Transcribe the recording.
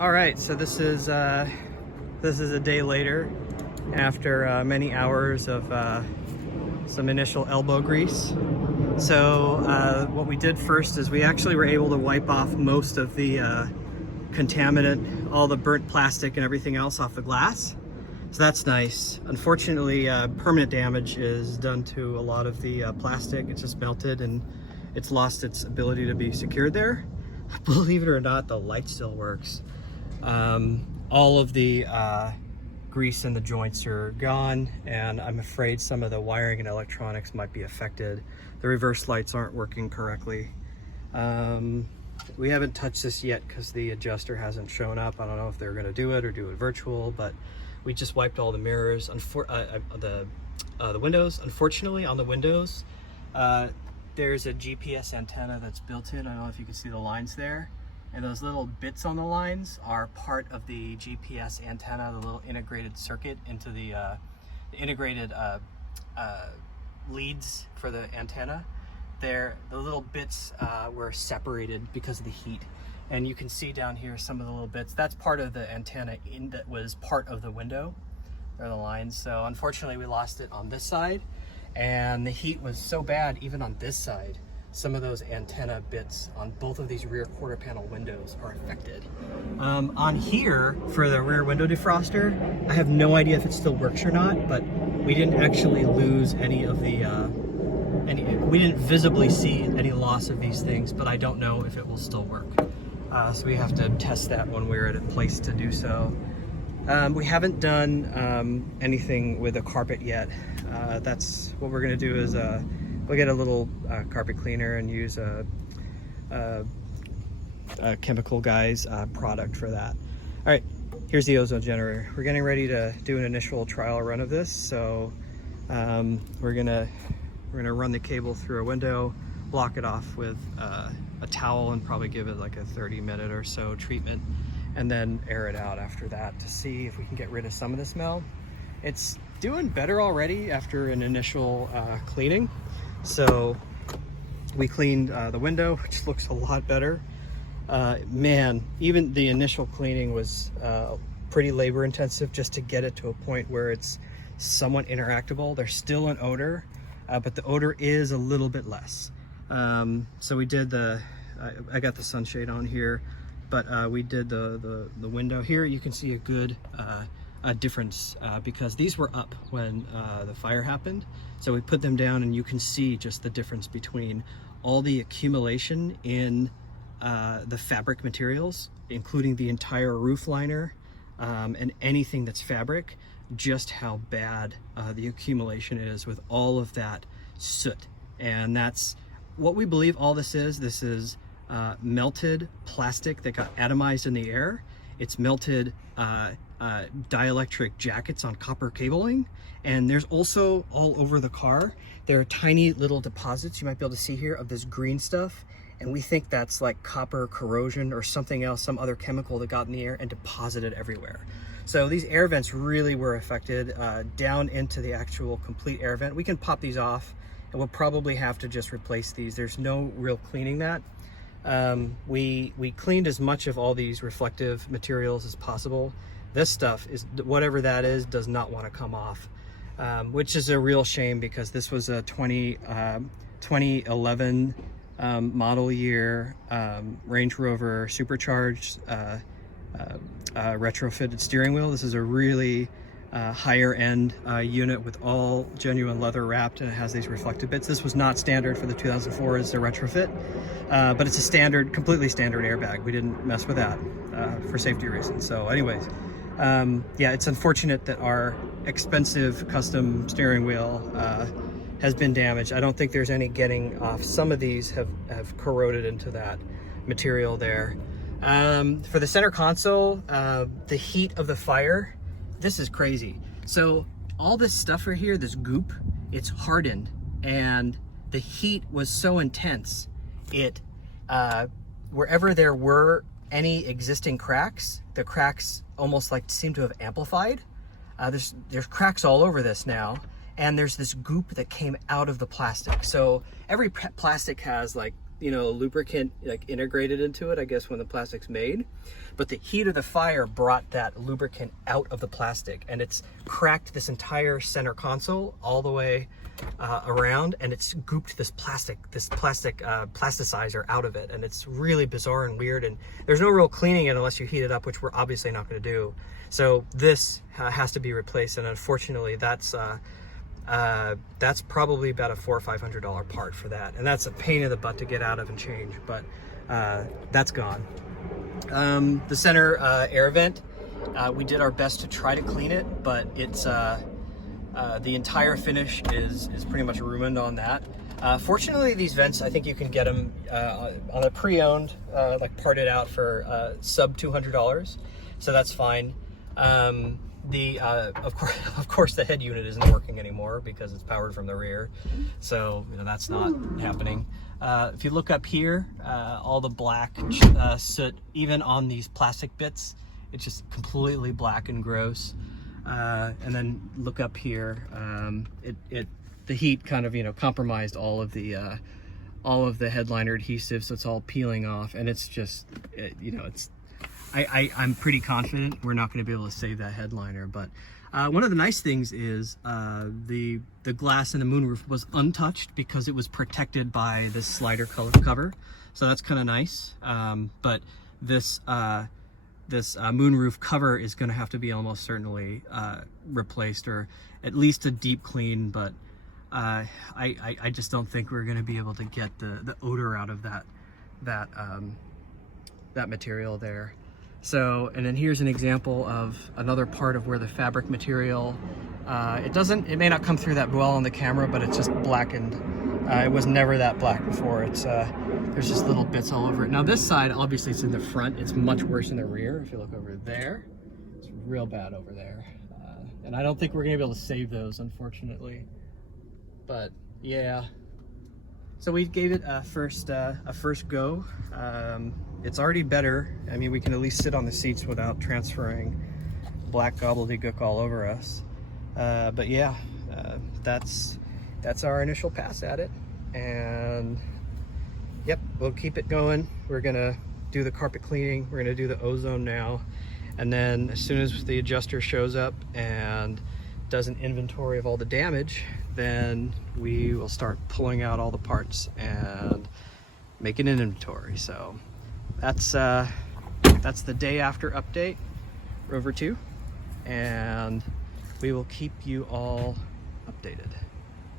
All right, so this is a day later after many hours of some initial elbow grease. So what we did first is we actually were able to wipe off most of the contaminant, all the burnt plastic and everything else off the glass. So that's nice. Unfortunately, permanent damage is done to a lot of the plastic. It's just melted and it's lost its ability to be secured there. Believe it or not, the light still works. All of the grease in the joints are gone, and I'm afraid some of the wiring and electronics might be affected. The reverse lights aren't working correctly. We haven't touched this yet because the adjuster hasn't shown up. I don't know if they're going to do it or do it virtual, but we just wiped all the mirrors, the windows. Unfortunately, on the windows, there's a GPS antenna that's built in. I don't know if you can see the lines there. And those little bits on the lines are part of the GPS antenna, the little integrated circuit into the integrated leads for the antenna. The little bits were separated because of the heat. And you can see down here some of the little bits. That's part of the antenna that was part of the window. There are the lines. So unfortunately we lost it on this side. And the heat was so bad, even on this side, some of those antenna bits on both of these rear quarter panel windows are affected. On here, for the rear window defroster, I have no idea if it still works or not, but we didn't actually lose any of the, we didn't visibly see any loss of these things, but I don't know if it will still work. So we have to test that when we're at a place to do so. We haven't done anything with the carpet yet. That's what we're gonna do is we'll get a little carpet cleaner and use a Chemical Guys product for that. All right, here's the ozone generator. We're getting ready to do an initial trial run of this. So we're gonna run the cable through a window, block it off with a towel, and probably give it like a 30-minute or so treatment, and then air it out after that to see if we can get rid of some of the smell. It's doing better already after an initial cleaning. So we cleaned the window, which looks a lot better. Man, even the initial cleaning was pretty labor intensive just to get it to a point where it's somewhat interactable. There's still an odor, but the odor is a little bit less. So we did I got the sunshade on here, but we did the window here. You can see a good difference because these were up when the fire happened. So we put them down and you can see just the difference between all the accumulation in the fabric materials, including the entire roof liner and anything that's fabric, just how bad the accumulation is with all of that soot. And that's what we believe all this is. This is melted plastic that got atomized in the air. It's melted dielectric jackets on copper cabling, and there's also all over the car, there are tiny little deposits you might be able to see here of this green stuff, and we think that's like copper corrosion or something else, some other chemical that got in the air and deposited everywhere. So these air vents really were affected down into the actual complete air vent. We can pop these off, and we'll probably have to just replace these. There's no real cleaning that. We cleaned as much of all these reflective materials as possible. This stuff, is whatever that is, does not want to come off, which is a real shame because this was a 2011 model year Range Rover supercharged retrofitted steering wheel. This is a really higher end unit with all genuine leather wrapped, and it has these reflective bits. This was not standard for the 2004 as a retrofit, but it's a standard, completely standard airbag. We didn't mess with that for safety reasons. So anyways, yeah, it's unfortunate that our expensive custom steering wheel has been damaged. I don't think there's any getting off. Some of these have corroded into that material there. For the center console, the heat of the fire, this is crazy. So all this stuff right here, this goop, it's hardened, and the heat was so intense, it wherever there were any existing cracks, the cracks almost like seem to have amplified. There's cracks all over this now, and there's this goop that came out of the plastic. So every plastic has like you know, lubricant like integrated into it, I guess, when the plastic's made. But the heat of the fire brought that lubricant out of the plastic, and it's cracked this entire center console all the way around, and it's gooped this plastic plasticizer out of it, and it's really bizarre and weird, and there's no real cleaning it unless you heat it up, which we're obviously not going to do. So this has to be replaced, and unfortunately that's probably about a $400 or $500 part for that, and that's a pain in the butt to get out of and change, but that's gone. The center air vent, we did our best to try to clean it, but it's the entire finish is pretty much ruined on that. Fortunately, these vents, I think you can get them on a pre-owned, like parted out for sub $200, so that's fine. Of course the head unit isn't working anymore because it's powered from the rear, so you know, that's not happening. If you look up here, all the black soot, even on these plastic bits, it's just completely black and gross. And then look up here, the heat kind of, you know, compromised all of the headliner adhesive, so it's all peeling off, and it's just, you know, it's, I'm pretty confident we're not going to be able to save that headliner. But one of the nice things is the glass in the moonroof was untouched because it was protected by this slider color cover, so that's kind of nice. But this moonroof cover is going to have to be almost certainly replaced, or at least a deep clean. But I just don't think we're going to be able to get the odor out of that material there. So, and then here's an example of another part of where the fabric material, it may not come through that well on the camera, but it's just blackened. It was never that black before. It's there's just little bits all over it. Now this side, obviously it's in the front, it's much worse in the rear. If you look over there, it's real bad over there. And I don't think we're gonna be able to save those, unfortunately. But yeah. So we gave it a first go. It's already better. I mean, we can at least sit on the seats without transferring black gobbledygook all over us. But yeah, that's our initial pass at it. And yep, we'll keep it going. We're gonna do the carpet cleaning. We're gonna do the ozone now. And then as soon as the adjuster shows up and does an inventory of all the damage, then we will start pulling out all the parts and making an inventory. So that's the day after update, Rover 2, and we will keep you all updated.